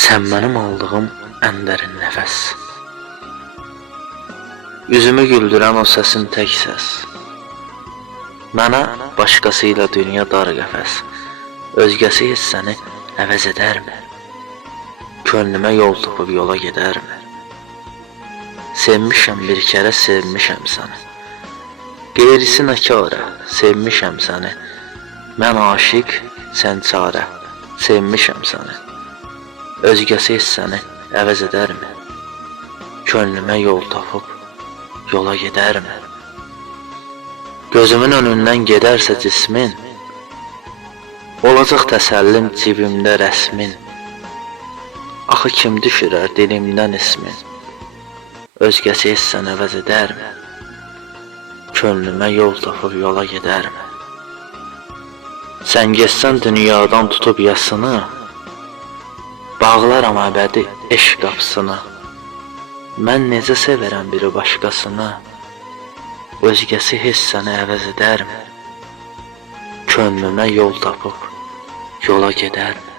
Sən mənim aldığım ən dərin nəfəs. Üzümü güldürən o səsin tək səs. Mənə başqası ilə dünya dar qəfəs. Özgəsi heç səni əvəz edərmi? Könlümə yol tapıb yola gedərmi? Sevmişəm bir kərə sevmişəm səni. Qeyrisi nə kara, sevmişəm səni. Mən aşiq, sən çarə, sevmişəm səni. Özgəsi heç səni əvəz edərmi? Könlümə yol tapıb yola gedərmi? Gözümün önündən gedərsə cismin, olacaq təsəllim cibimdə rəsmin. Axı kim düşürər dilimdən ismin? Özgəsi heç səni əvəz edərmi? Könlümə yol tapıb yola gedərmi? Sən getsən dünyadan tutub yasını, Bağlaram əbədi eşq qapısını. Mən necə sevərəm biri başqasını, Özgəsi heç səni əvəz edərmi? Könlümə yol tapıb yola gedərmi?